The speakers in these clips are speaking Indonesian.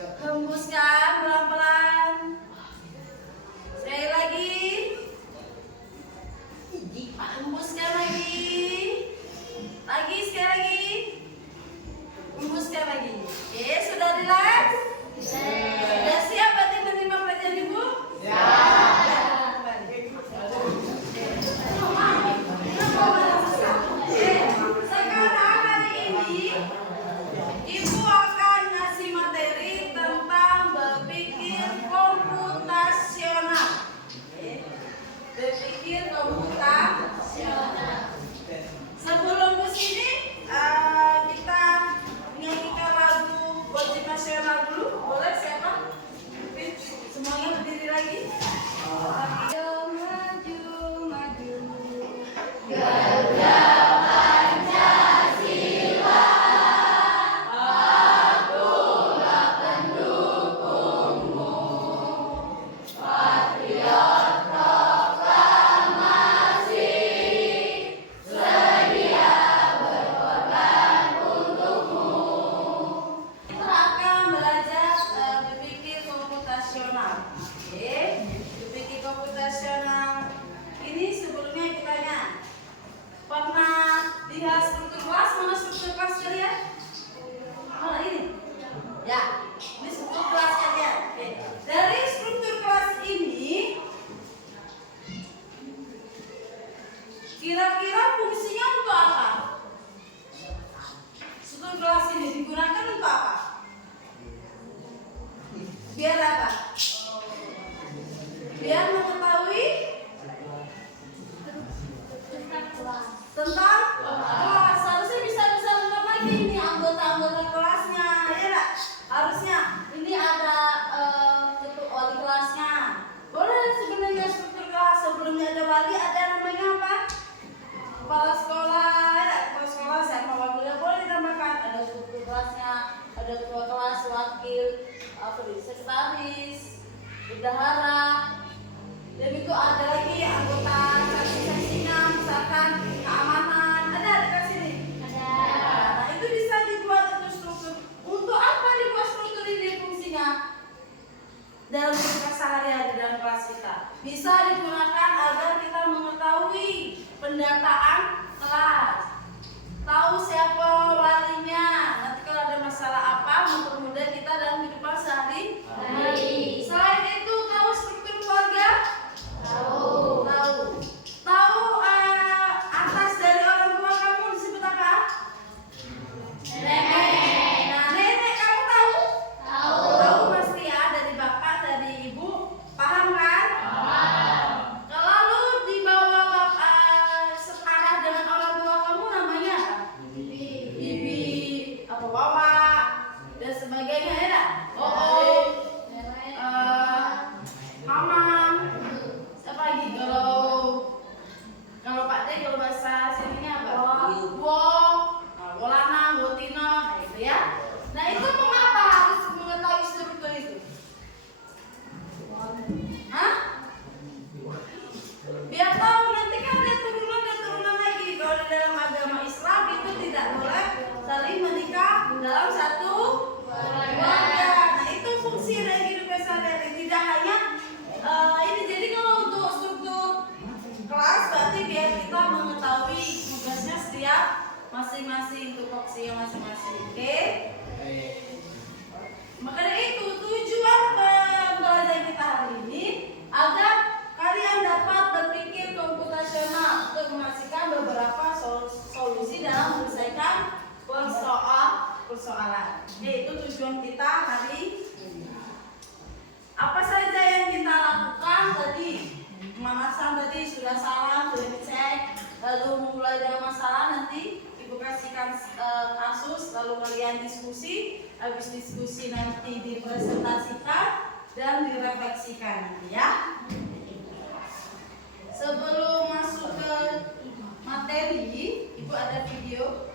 Hembuskan pelan-pelan. Sekali lagi. Hembuskan lagi. Lagi sekali lagi. Hembuskan lagi. Oke, sudah rileks? Sudah siap berarti menerima pelajaran Ibu? Sekarang hari ini Ibu akan ngasih materi tentang berpikir komputasional. Berpikir komputasional. Sebelum ke sini kita menyanyikan lagu wajib nasional dulu. Boleh siapa? Semuanya berdiri lagi. Maju, maju, maju. Garuda Pancasila. Akulah pendukungmu. Patriot proklamasi. Sedia berkorban untukmu. Kita akan belajar berpikir komputasional. Oke, berpikir komputasional. Ini sebelumnya kita tanya, pernah lihat struktur kelas? Mana struktur kelas kalian? Mana ini? Ya, ini struktur kelas kalian. Oke. Dari struktur kelas ini, kira-kira fungsinya untuk apa? Struktur kelas ini digunakan untuk apa? Biar apa? Biar mengetahui tentang kelas. Harusnya bisa lengkap lagi ini anggota-anggota kelasnya, ya enggak? Harusnya ini ada ketua wali kelasnya. Boleh sebenarnya struktur kelas sebelumnya ada wali, ada namanya apa? Kepala sekolah, ya enggak? Kepala sekolah sama wakilnya boleh ditambahkan. Ada struktur kelasnya, ada ketua kelas, wakil, sekretaris, bendahara. Dan itu ada lagi anggota seksi-seksinya, misalkan keamanan. Ada dekat sini? Ada. Nah, itu bisa dibuat itu struktur. Untuk apa dibuat struktur ini fungsinya? Dalam kehidupan sehari-hari dalam kelas kita. Bisa digunakan agar kita mengetahui pendataan kelas. Tahu siapa walinya. Nanti kalau ada masalah apa, mempermudah kita dalam kehidupan sehari-hari. Selain itu, tahu struktur keluarga? Tahu. Tahu atas dari orang tua kamu disebut apa? Nenek. Nah, nenek kamu tahu? Tahu pasti ya, dari bapak, dari ibu. Paham kan? Lalu di bawah bapak separah dengan orang tua kamu namanya apa? Bibi, apa bawa dan sebagainya, ya enggak? Mamang. Siapa lagi? Kalau Pak D, kalau bahasa sininya apa? Wo, Wolana, Wotino, gitu ya. Nah, itu mengapa harus mengetahui struktur itu? Hah? Biar tahu nanti kan ada turunan lagi. Kalau di dalam agama Islam itu tidak boleh saling menikah dalam satu keluarga. Nah, itu fungsi dari kehidupan sehari-hari. Tidak hanya ini. Jadi kalau untuk struktur kelas berarti biar kita mengetahui tugasnya setiap masing-masing, tupoksinya masing-masing. Oke? Maka dari itu tujuan pembelajaran kita hari ini agar kalian dapat berpikir komputasional untuk menghasilkan beberapa solusi dalam menyelesaikan persoalan. Itu tujuan kita hari ini. Apa saja yang kita lakukan tadi? Pemanasan tadi sudah salah, sudah dicek. Lalu mulai dengan masalah, nanti Ibu kasihkan kasus, lalu kalian diskusi. Habis diskusi nanti dipresentasikan dan direfleksikan, ya. Sebelum masuk ke materi, Ibu ada video.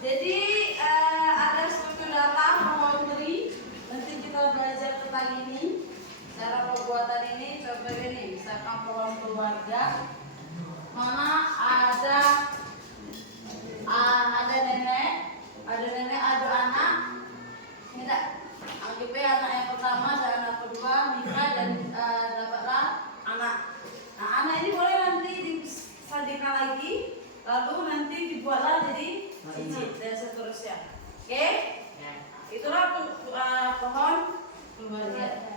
Jadi ada struktur data memory. Nanti kita belajar tentang ini. Cara pembuatan ini contohnya nih, misalkan pohon keluarga, mana ada nenek, ada anak. Ini tak, anggapnya anak yang pertama dan anak kedua nikah dan dapatlah anak. Nah, anak ini boleh nanti disaldikan lagi, lalu nanti dibuatlah jadi cicit dan seterusnya. Oke? Itulah pohon keluarga.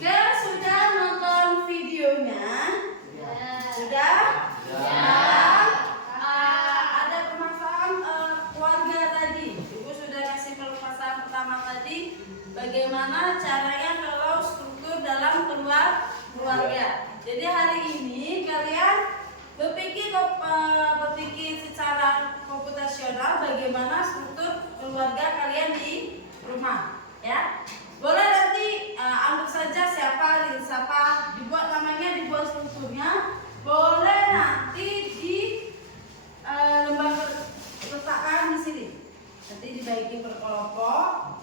Oke, sudah nonton videonya? Sudah? Ada permasalahan keluarga tadi. Ibu sudah kasih permasalahan pertama tadi. Bagaimana caranya kalau struktur dalam keluarga. Jadi hari ini kalian berpikir secara komputasional bagaimana struktur keluarga kalian di rumah, ya. Boleh nanti anggap saja siapa dibuat namanya, dibuat strukturnya. Boleh nanti di lembar letakkan di sini. Nanti dibagi per kelompok.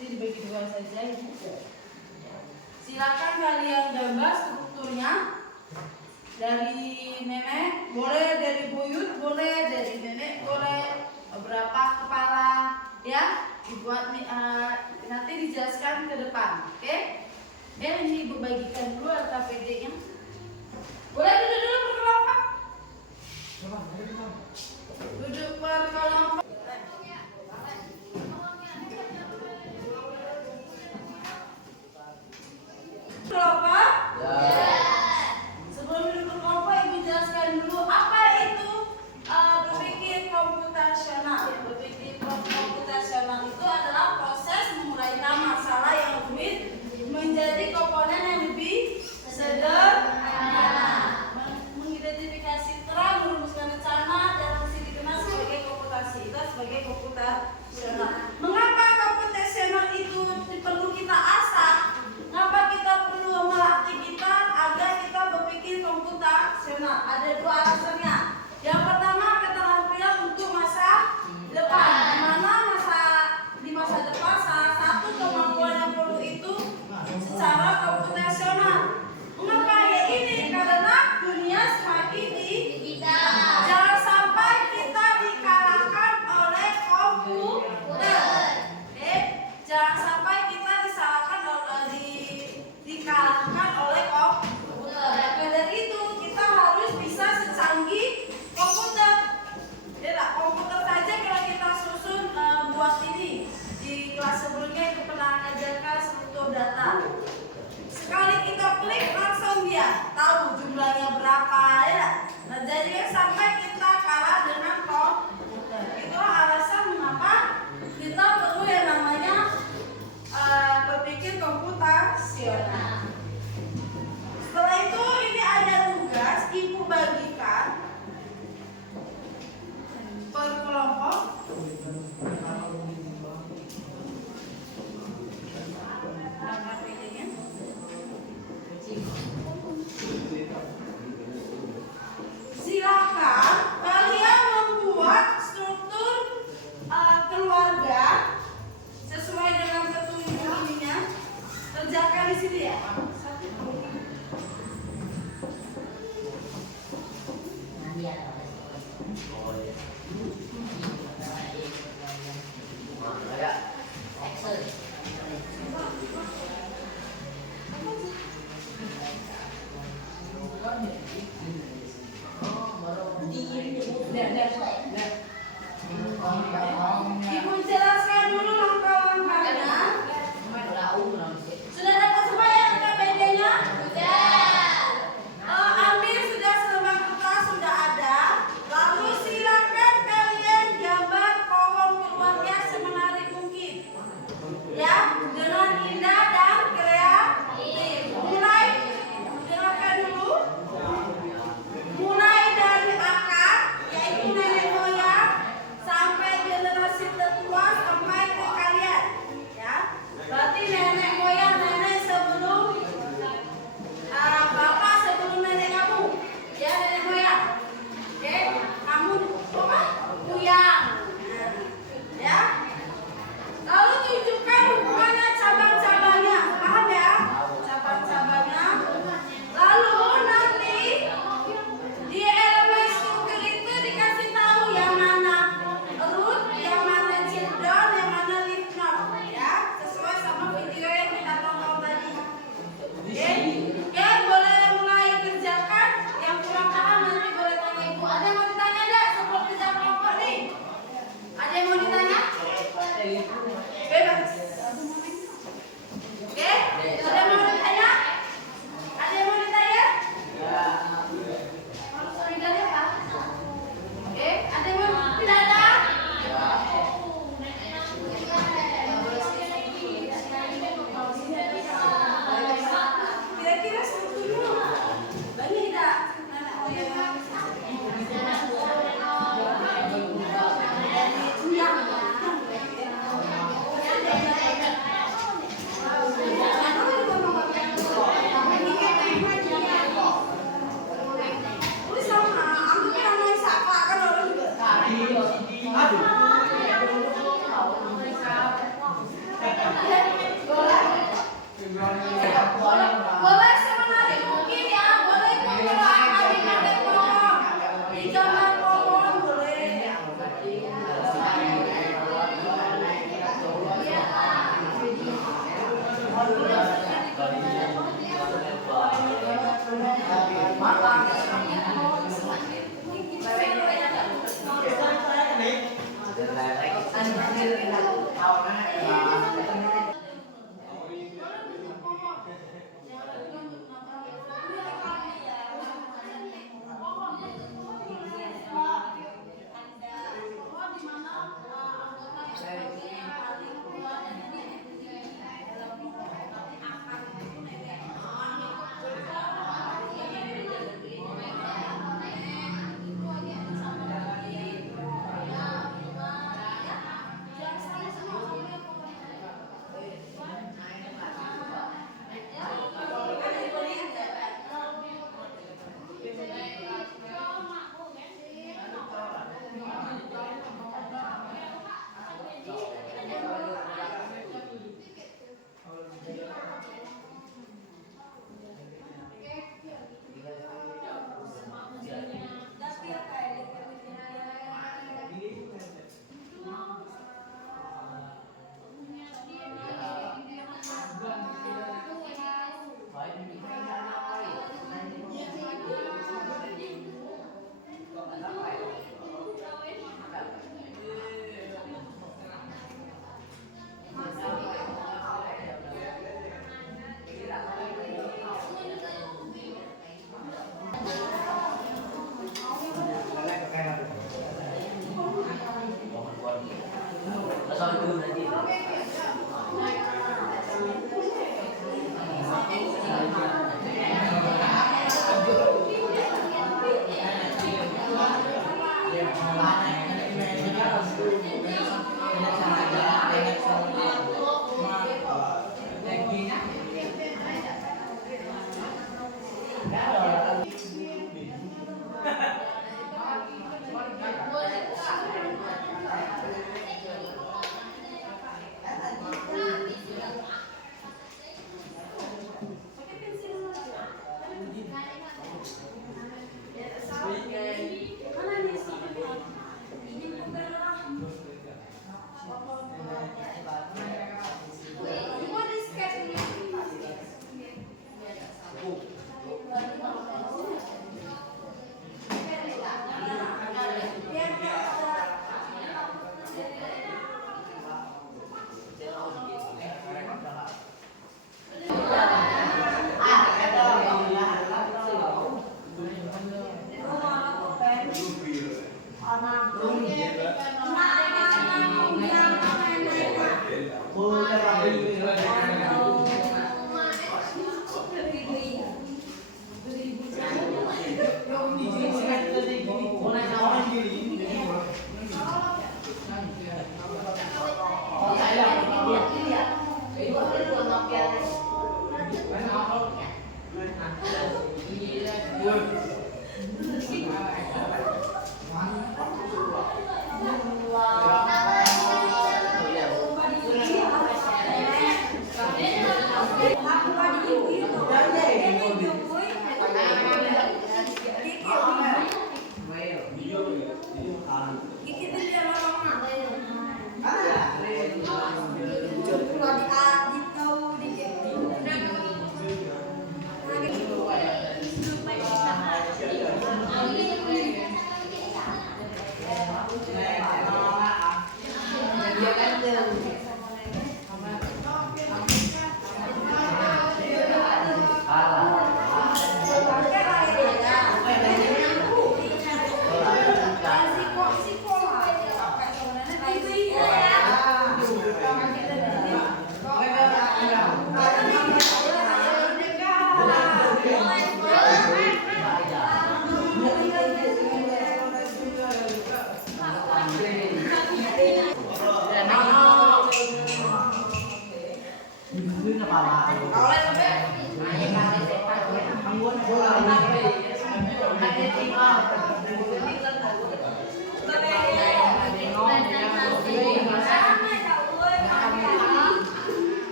Nanti dibagi dua saja. Silakan kalian gambar strukturnya. Dari nenek, boleh dari buyut, boleh dari nenek, boleh beberapa kepala, ya. Dibuat nanti dijelaskan ke depan, oke? Ini ibu bagikan dulu APD-nya. Boleh duduk dulu berkelompok. Duduk berkelompok. Kelompok? Sebelum duduk berkelompok, ibu jelaskan dulu apa itu berpikir komputasional. Berpikir komputasional itu adalah proses menguraikan masalah yang rumit menjadi komponen yang lebih sederhana, mengidentifikasi terang, merumuskan rencana, dan masih dikenal sebagai komputasi. Itu sebagai komputasional. Mengapa komputasional itu perlu kita asah? Mengapa kita perlu melatih kita agar kita berpikir komputasional? Ada dua alasannya. Yang pertama, keterampilan untuk masa depan. Di mana di masa depan salah satu kemampuan yang perlu itu secara komputasional. Mengapa ya ini? Karena dunia semakin digital. Jangan sampai kita dikalahkan oleh komputer.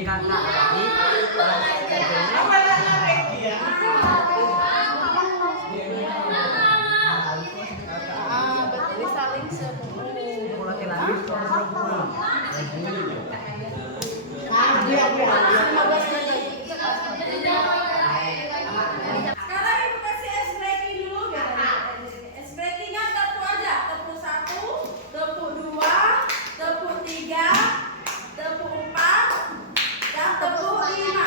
kakak tadi berarti saling sepupu. laki-laki perempuan. Sekarang ibu kasih es breaking dulu biar es breakingnya tepuk aja, tepuk 1, tepuk 2, tepuk 3, tepuk 4, dan tepuk 5.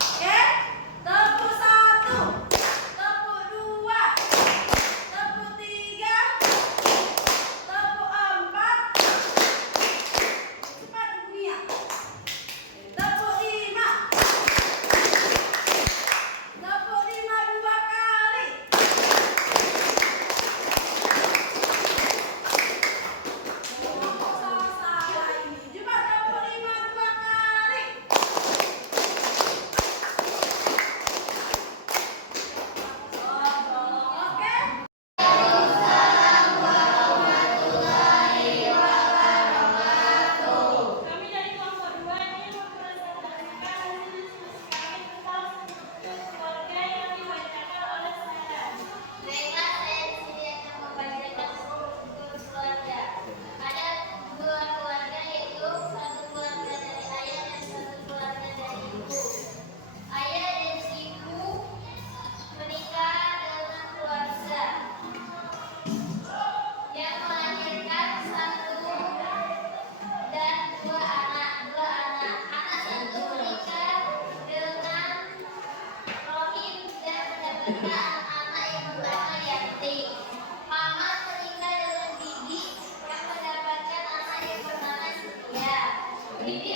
Oke? Tepuk 1, tepuk 2, tepuk 3, tepuk 4. Cepat bunyinya. Tepuk 5. Tepuk 5 2 kali. Salah ini. Coba tepuk 5 2 kali. Oke? Kami dari kelompok 2 ini mempresentasikan diskusi kami tentang keluarga yang dibacakan oleh saya. Baiklah, saya di sini akan membacakan buku keluarga. Ada dua keluarga, yaitu satu keluarga dari ayah dan satu keluarga dari ibu. Ayah dan ibu menikah dengan keluarga yang melahirkan satu dan dua anak. Anak satu menikah dengan Rohim dan mendapatkan anak yang bernama Yanti. Mamat menikah dengan Bibi yang mendapatkan anak yang bernama Setia. Bibi